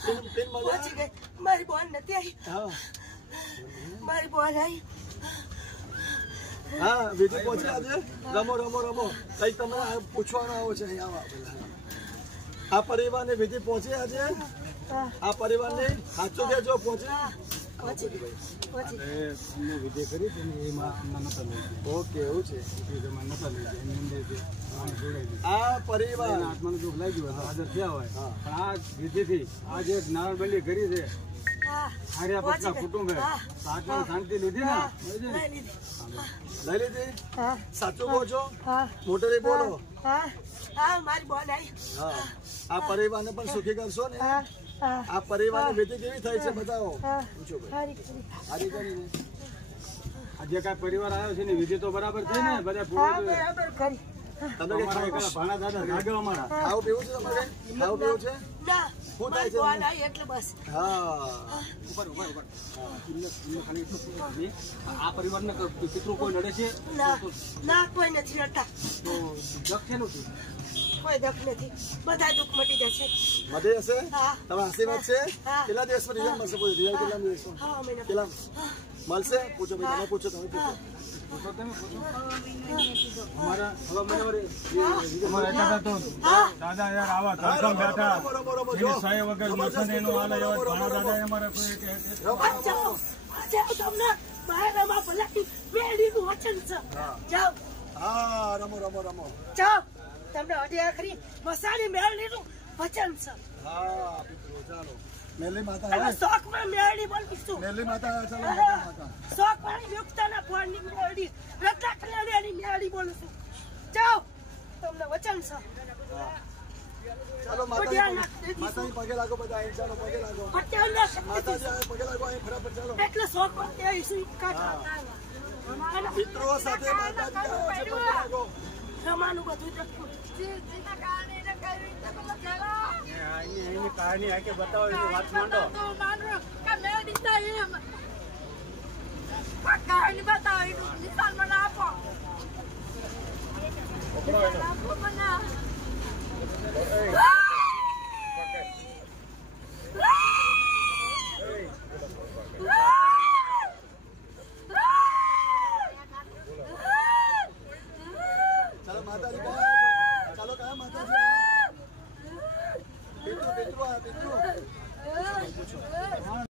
Pin પહોંચી ગઈ મારી બોન નથી આવી હા મારી બોન આવી હા વિધિ પહોંચી આજે રમો રમો રમો કઈ તમે પૂછવાનો આવો છે આવા આ પરિવારને વિધિ પહોંચી આજે આ પરિવારને સાચું કહેજો પહોંચી વિધિ કરી ઓકે એવું છે આ પરિવાર આત્માનું દુઃખ લાગ્યું હાજર થયા હોય પણ આ વિધિથી આ જે નારાયણ બલી કરી છે હાર્યા પછના કુટુંબ આત્મા શાંતિ લીધી ને લઈ લીધી સાચું કહો છો મોટે બોલો મારી બોન આવી હા આ પરિવારને પણ સુખી કરશો ને આ પરિવારની વિધિ કેવી થઈ છે બતાવો પૂછો ભાઈ હારી કરીને આ જે કાંઈ પરિવાર આવ્યો છે ને વિધિ તો બરાબર થઈ ને બધા બરાબર કરી તમે ભાણા દાદા જાગે અમારા ખાવું પીવું છે તમારે ખાવું પીવું છે ના શું થાય છે બોન આવી એટલે બસ હા ઉપર ખાલી એટલું આ પરિવારને પિતૃ કોઈ લડે છે ના કોઈ નથી લડતા તો દખ છે નું કોઈ દખ નથી બધા દુઃખ મટી જશે મળી હશે હા. તમારા આશીર્વાદ છે હા. કેટલા દિવસમાં રિઝલ્ટ મળશે પૂછો રિઝલ્ટ કેટલા દિવસમાં હા મહિના કેટલા મળશે પૂછો ભાઈ તમે પૂછો તમે પૂછો અમારા દાદા યાર આવા ધરધમ બેઠા જેની સહી વગર મસન એનું હાલે એવા ઘણા દાદા અમારા કોઈ તમને બહારમાં ભલાકી મેળીનું વચન છે જાઓ હા રમો રમો રમો જાઓ તમને હજી આખરી મસાણી મેળીનું વચન છે હા પિતૃ ચાલો મેલી માતા અને આવે શોખમાં મેળી બોલું છું મેલી માતા આવે ચાલો મેલી માતા શોખમાં યુક્તના ફોનની મેળી રત્ના કલ્યાણની મેળી બોલું છું જાઓ તમને વચન છે ચાલો માતાજી પગે લાગો બધા અહીં ચાલો પગે લાગો માતાજી આવે પગે લાગો અહીં ફટાફટ ચાલો એટલે શોખમાં તે ઈસુ કાઢવા પિતૃઓ સાથે માતાજી આવે છે પગે લાગો રમાનું બધું જતું એની કહાની આખી બતાવો એની વાત માંડો કહાની બતાવો એનું નિશાન મને આપો ચાલો માતાજી ચાલો કયા માતાજી પિતૃ પિતૃ પિતૃ